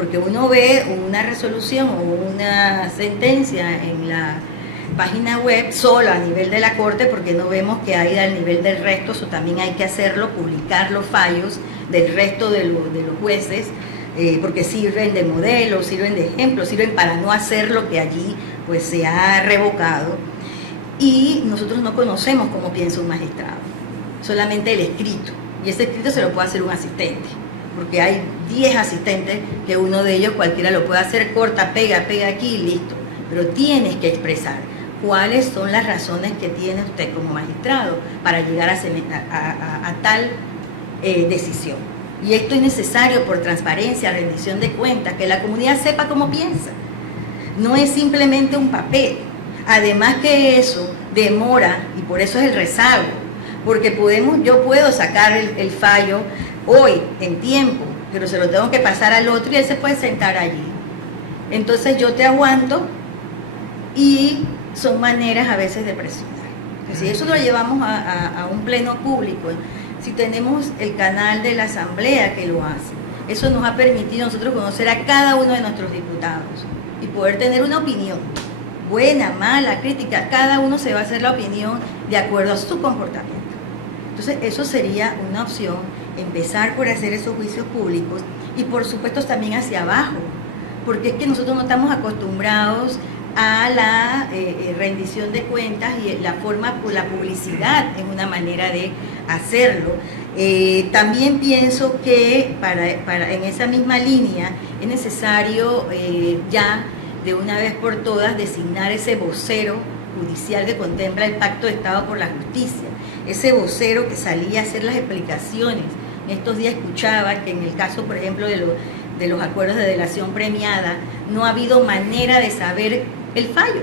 porque uno ve una resolución o una sentencia en la página web solo a nivel de la Corte, porque no vemos que hay al nivel del resto. Eso también hay que hacerlo, publicar los fallos del resto de los jueces, porque sirven de modelo, sirven de ejemplo, sirven para no hacer lo que allí pues se ha revocado. Y nosotros no conocemos cómo piensa un magistrado, solamente el escrito, y ese escrito se lo puede hacer un asistente, porque hay 10 asistentes que uno de ellos cualquiera lo puede hacer, corta, pega aquí y listo, pero tienes que expresar cuáles son las razones que tiene usted como magistrado para llegar a tal decisión. Y esto es necesario por transparencia, rendición de cuentas, que la comunidad sepa cómo piensa. No es simplemente un papel. Además que eso demora, y por eso es el rezago, porque yo puedo sacar el fallo hoy en tiempo, pero se lo tengo que pasar al otro y él se puede sentar allí. Entonces yo te aguanto, y son maneras a veces de presionar. Si eso lo llevamos a un pleno público, si tenemos el canal de la Asamblea que lo hace, eso nos ha permitido a nosotros conocer a cada uno de nuestros diputados y poder tener una opinión, buena, mala, crítica. Cada uno se va a hacer la opinión de acuerdo a su comportamiento. Entonces eso sería una opción, empezar por hacer esos juicios públicos, y por supuesto también hacia abajo, porque es que nosotros no estamos acostumbrados a la rendición de cuentas, y la publicidad es una manera de hacerlo. También pienso que en esa misma línea es necesario ya de una vez por todas designar ese vocero judicial que contempla el Pacto de Estado por la Justicia, ese vocero que salía a hacer las explicaciones. En estos días escuchaba que en el caso, por ejemplo, de los acuerdos de delación premiada, no ha habido manera de saber el fallo.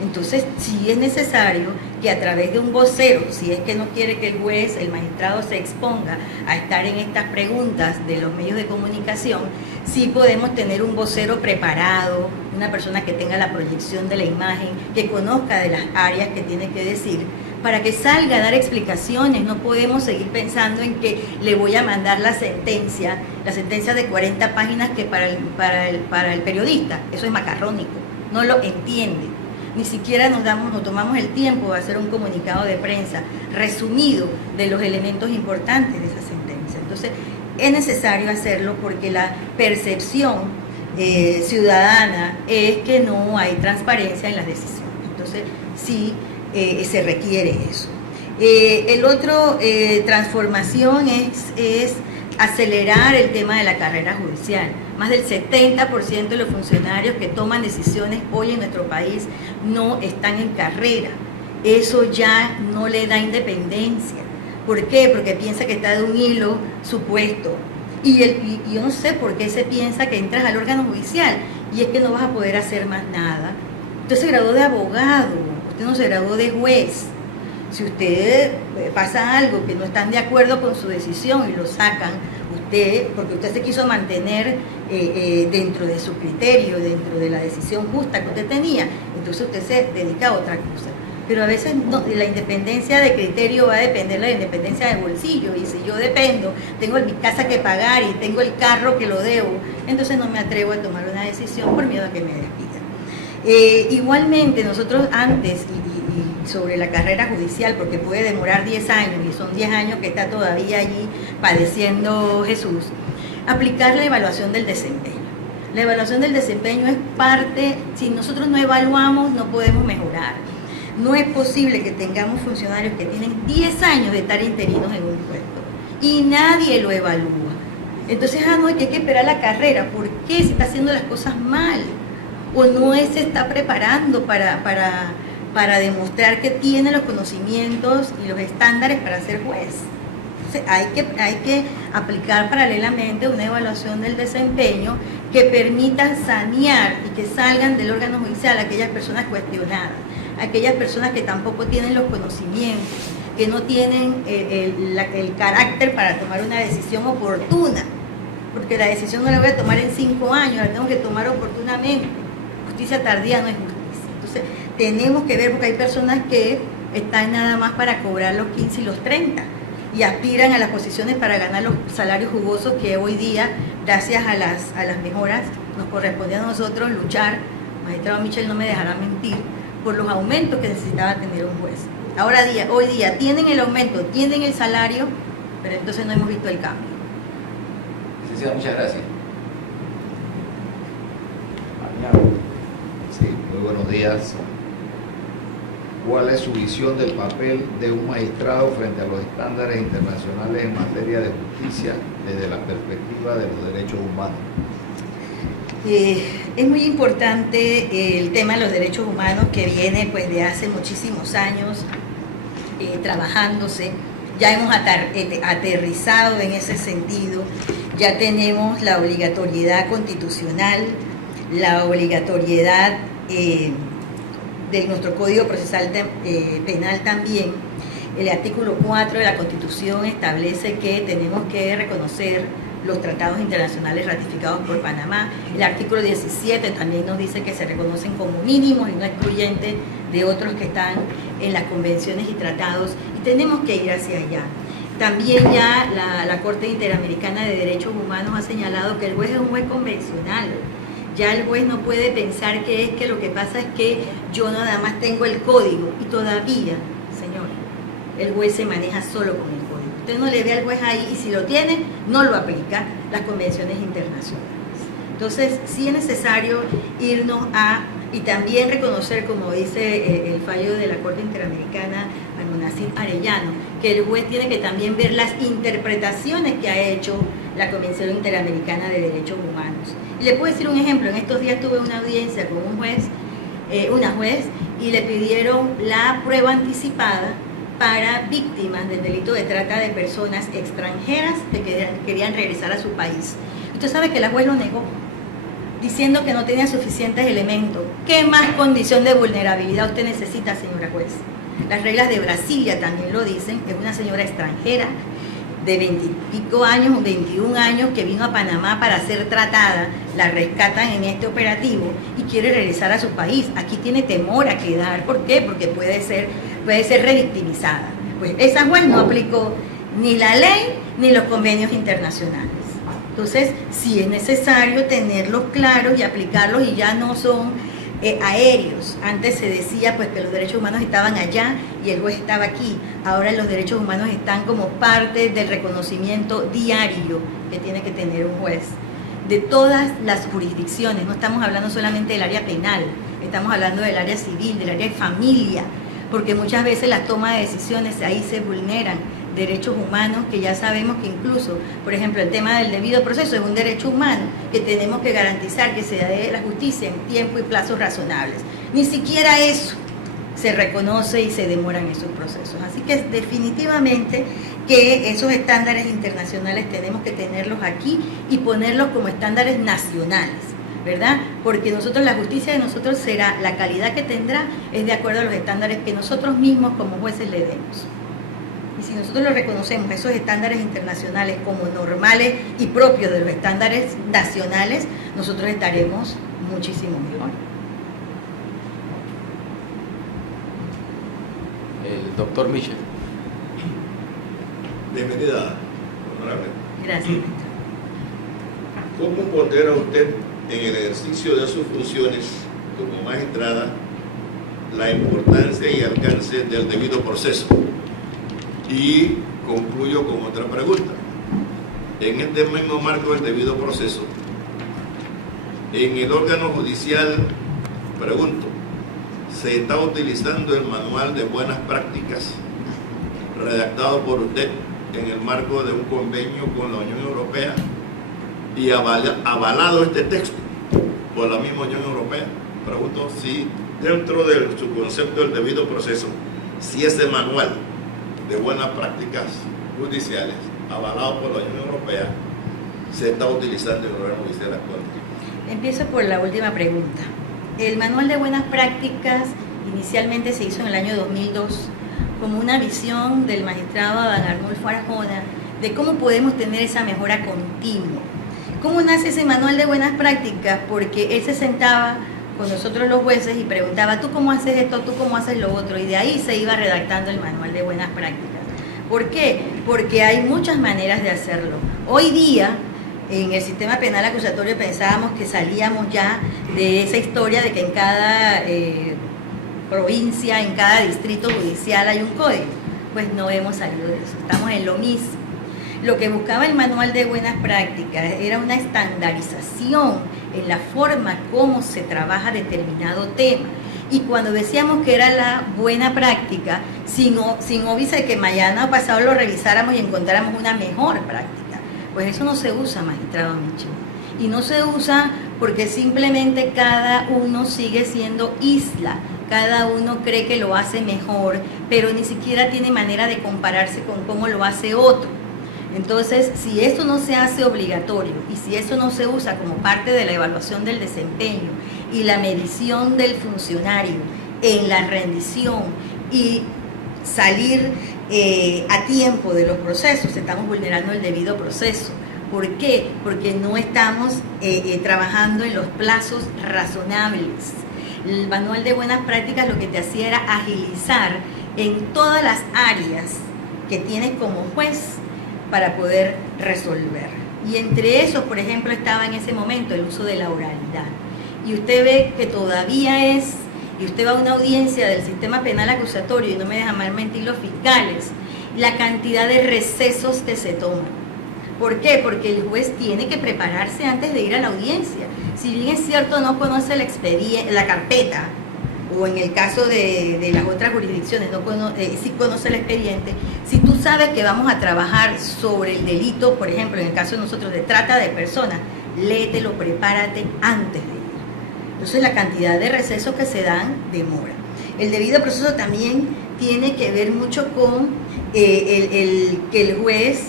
Entonces sí es necesario que a través de un vocero, si es que no quiere que el juez, el magistrado se exponga a estar en estas preguntas de los medios de comunicación, sí podemos tener un vocero preparado, una persona que tenga la proyección de la imagen, que conozca de las áreas que tiene que decir, para que salga a dar explicaciones. No podemos seguir pensando en que le voy a mandar la sentencia de 40 páginas que para el periodista, eso es macarrónico, no lo entiende. Ni siquiera nos tomamos el tiempo de hacer un comunicado de prensa resumido de los elementos importantes de esa sentencia. Entonces, es necesario hacerlo porque la percepción ciudadana es que no hay transparencia en las decisiones. Entonces, sí se requiere eso. El otro transformación es acelerar el tema de la carrera judicial. Más del 70% de los funcionarios que toman decisiones hoy en nuestro país no están en carrera. Eso ya no le da independencia. ¿Por qué? Porque piensa que está de un hilo supuesto. Y yo no sé por qué se piensa que entras al órgano judicial y es que no vas a poder hacer más nada. Usted se graduó de abogado, usted no se graduó de juez. Si usted pasa algo que no están de acuerdo con su decisión y lo sacan, porque usted se quiso mantener dentro de su criterio, dentro de la decisión justa que usted tenía, entonces usted se dedica a otra cosa. Pero a veces no, la independencia de criterio va a depender de la independencia de bolsillo, y si yo dependo, tengo mi casa que pagar y tengo el carro que lo debo, entonces no me atrevo a tomar una decisión por miedo a que me despidan. Igualmente nosotros antes, y sobre la carrera judicial, porque puede demorar 10 años, y son 10 años que está todavía allí padeciendo Jesús, aplicar la evaluación del desempeño. La evaluación del desempeño es parte, si nosotros no evaluamos no podemos mejorar. No es posible que tengamos funcionarios que tienen 10 años de estar interinos en un puesto y nadie lo evalúa. Entonces, no, es que hay que esperar la carrera. ¿Por qué? Si está haciendo las cosas mal o no se está preparando para demostrar que tiene los conocimientos y los estándares para ser juez. Entonces, hay que aplicar paralelamente una evaluación del desempeño que permita sanear y que salgan del órgano judicial aquellas personas cuestionadas, aquellas personas que tampoco tienen los conocimientos, que no tienen el carácter para tomar una decisión oportuna, porque la decisión no la voy a tomar en 5 años, la tengo que tomar oportunamente. Justicia tardía no es justicia. Entonces tenemos que ver, porque hay personas que están nada más para cobrar los 15 y los 30, y aspiran a las posiciones para ganar los salarios jugosos que hoy día, gracias a las mejoras, nos corresponde a nosotros luchar. Magistrado Michel no me dejará mentir, por los aumentos que necesitaba tener un juez. Hoy día tienen el aumento, tienen el salario, pero entonces no hemos visto el cambio. Licenciada, muchas gracias. Sí, muy buenos días. ¿Cuál es su visión del papel de un magistrado frente a los estándares internacionales en materia de justicia desde la perspectiva de los derechos humanos? Es muy importante el tema de los derechos humanos, que viene pues de hace muchísimos años trabajándose. Ya hemos aterrizado en ese sentido, ya tenemos la obligatoriedad constitucional, la obligatoriedad de nuestro Código Procesal Penal también. El artículo 4 de la Constitución establece que tenemos que reconocer los tratados internacionales ratificados por Panamá. El artículo 17 también nos dice que se reconocen como mínimos y no excluyentes de otros que están en las convenciones y tratados, y tenemos que ir hacia allá. También ya la Corte Interamericana de Derechos Humanos ha señalado que el juez es un juez convencional. Ya el juez no puede pensar que es que lo que pasa es que yo nada más tengo el código, y todavía, señor, el juez se maneja solo con el código. Usted no le ve al juez ahí, y si lo tiene, no lo aplica las convenciones internacionales. Entonces, sí es necesario irnos y también reconocer, como dice el fallo de la Corte Interamericana, Almonacid Arellano, que el juez tiene que también ver las interpretaciones que ha hecho la Convención Interamericana de Derechos Humanos. Y le puedo decir un ejemplo. En estos días tuve una audiencia con una juez, y le pidieron la prueba anticipada para víctimas del delito de trata de personas extranjeras que querían regresar a su país. Usted sabe que la juez lo negó, diciendo que no tenía suficientes elementos. ¿Qué más condición de vulnerabilidad usted necesita, señora juez? Las reglas de Brasilia también lo dicen. Es una señora extranjera de 20 y pico años, 21 años, que vino a Panamá para ser tratada, la rescatan en este operativo y quiere regresar a su país. Aquí tiene temor a quedar. ¿Por qué? Porque puede ser revictimizada. Pues esa juez no aplicó ni la ley ni los convenios internacionales. Entonces, sí es necesario tenerlos claros y aplicarlos, y ya no son aéreos. Antes se decía pues que los derechos humanos estaban allá y el juez estaba aquí. Ahora los derechos humanos están como parte del reconocimiento diario que tiene que tener un juez de todas las jurisdicciones. No estamos hablando solamente del área penal, estamos hablando del área civil, del área de familia, porque muchas veces la toma de decisiones ahí se vulneran derechos humanos, que ya sabemos que incluso, por ejemplo, el tema del debido proceso es un derecho humano que tenemos que garantizar que se dé la justicia en tiempo y plazos razonables. Ni siquiera eso se reconoce y se demoran esos procesos. Así que definitivamente que esos estándares internacionales tenemos que tenerlos aquí y ponerlos como estándares nacionales, ¿verdad? Porque nosotros, la justicia de nosotros será, la calidad que tendrá es de acuerdo a los estándares que nosotros mismos como jueces le demos. Y si nosotros lo reconocemos, esos estándares internacionales, como normales y propios de los estándares nacionales, nosotros estaremos muchísimo mejor. El doctor Michel. Bienvenida, honorable. Gracias. ¿Cómo pondera usted en el ejercicio de sus funciones como magistrada la importancia y alcance del debido proceso? Y concluyo con otra pregunta. En este mismo marco del debido proceso, en el órgano judicial, pregunto, ¿se está utilizando el manual de buenas prácticas redactado por usted en el marco de un convenio con la Unión Europea y avalado este texto por la misma Unión Europea? Pregunto si dentro de su concepto del debido proceso, si ese manual de buenas prácticas judiciales avalado por la Unión Europea se está utilizando en el órgano judicial actual. Empiezo por la última pregunta. El manual de buenas prácticas inicialmente se hizo en el año 2002 como una visión del magistrado Adán Arnulfo Arjona de cómo podemos tener esa mejora continua. ¿Cómo nace ese manual de buenas prácticas? Porque él se sentaba con nosotros los jueces y preguntaba, ¿tú cómo haces esto? ¿Tú cómo haces lo otro? Y de ahí se iba redactando el manual de buenas prácticas. ¿Por qué? Porque hay muchas maneras de hacerlo. Hoy día, en el sistema penal acusatorio pensábamos que salíamos ya de esa historia de que en cada provincia, en cada distrito judicial hay un código. Pues no hemos salido de eso, estamos en lo mismo. Lo que buscaba el manual de buenas prácticas era una estandarización en la forma como se trabaja determinado tema. Y cuando decíamos que era la buena práctica, sin obvio de que mañana o pasado lo revisáramos y encontráramos una mejor práctica. Pues eso no se usa, magistrado Michel. Y no se usa porque simplemente cada uno sigue siendo isla, cada uno cree que lo hace mejor, pero ni siquiera tiene manera de compararse con cómo lo hace otro. Entonces, si esto no se hace obligatorio y si eso no se usa como parte de la evaluación del desempeño y la medición del funcionario en la rendición y salir a tiempo de los procesos, estamos vulnerando el debido proceso. ¿Por qué? Porque no estamos trabajando en los plazos razonables. El manual de buenas prácticas lo que te hacía era agilizar en todas las áreas que tienes como juez para poder resolver. Y entre esos, por ejemplo, estaba en ese momento el uso de la oralidad. Y usted ve que todavía es, y usted va a una audiencia del sistema penal acusatorio, y no me dejan mal mentir los fiscales, la cantidad de recesos que se toman. ¿Por qué? Porque el juez tiene que prepararse antes de ir a la audiencia. Si bien es cierto, no conoce la carpeta, o en el caso de las otras jurisdicciones, sí conoce el expediente, si tú sabes que vamos a trabajar sobre el delito, por ejemplo, en el caso de nosotros de trata de personas, léetelo, prepárate antes de ir. Entonces la cantidad de recesos que se dan demora. El debido proceso también tiene que ver mucho con que el juez,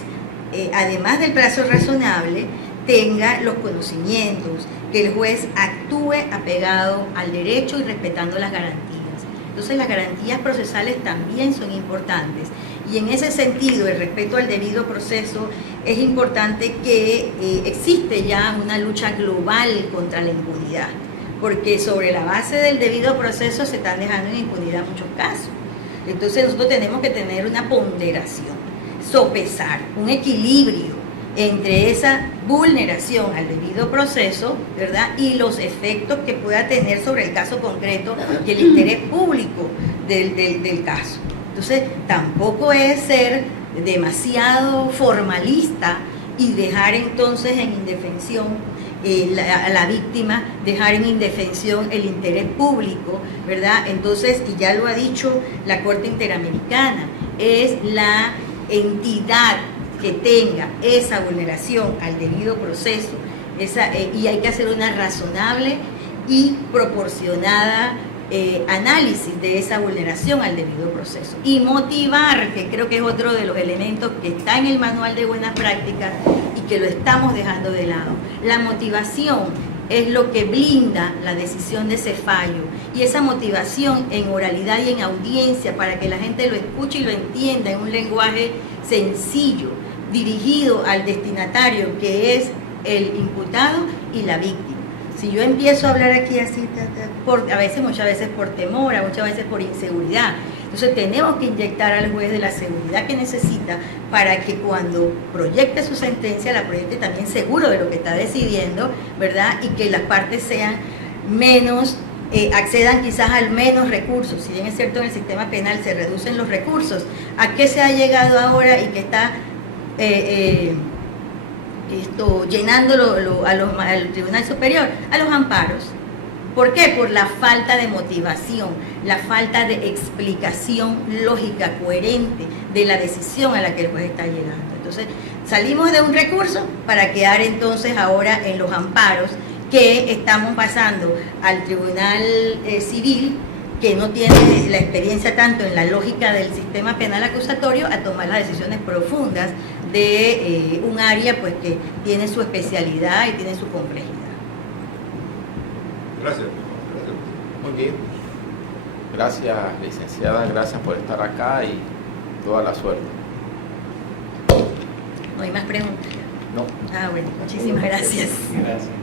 además del plazo razonable, tenga los conocimientos, que el juez actúe apegado al derecho y respetando las garantías. Entonces las garantías procesales también son importantes. Y en ese sentido, el respeto al debido proceso, es importante que existe ya una lucha global contra la impunidad, porque sobre la base del debido proceso se están dejando en impunidad muchos casos. Entonces nosotros tenemos que tener una ponderación, sopesar, un equilibrio entre esa vulneración al debido proceso, ¿verdad?, y los efectos que pueda tener sobre el caso concreto y el interés público del caso. Entonces, tampoco es ser demasiado formalista y dejar entonces en indefensión a la víctima, dejar en indefensión el interés público, ¿verdad? Entonces, y ya lo ha dicho la Corte Interamericana, es la entidad que tenga esa vulneración al debido proceso, y hay que hacer una razonable y proporcionada análisis de esa vulneración al debido proceso. Y motivar, que creo que es otro de los elementos que está en el manual de buenas prácticas y que lo estamos dejando de lado. La motivación es lo que blinda la decisión de ese fallo, y esa motivación en oralidad y en audiencia para que la gente lo escuche y lo entienda en un lenguaje sencillo, dirigido al destinatario, que es el imputado y la víctima. Si yo empiezo a hablar aquí así, muchas veces por temor, muchas veces por inseguridad, entonces tenemos que inyectar al juez de la seguridad que necesita para que cuando proyecte su sentencia, la proyecte también seguro de lo que está decidiendo, ¿verdad? Y que las partes sean menos, accedan quizás al menos recursos. Si bien es cierto, en el sistema penal se reducen los recursos, ¿a qué se ha llegado ahora y que está llenándolo al Tribunal Superior? A los amparos. ¿Por qué? Por la falta de motivación, la falta de explicación lógica, coherente de la decisión a la que el juez está llegando. Entonces, salimos de un recurso para quedar entonces ahora en los amparos, que estamos pasando al Tribunal Civil, que no tiene la experiencia tanto en la lógica del sistema penal acusatorio, a tomar las decisiones profundas de un área pues que tiene su especialidad y tiene su complejidad. Gracias. Muy bien. Gracias, licenciada. Gracias por estar acá y toda la suerte. ¿No hay más preguntas? No. Ah, bueno, muchísimas gracias. Gracias.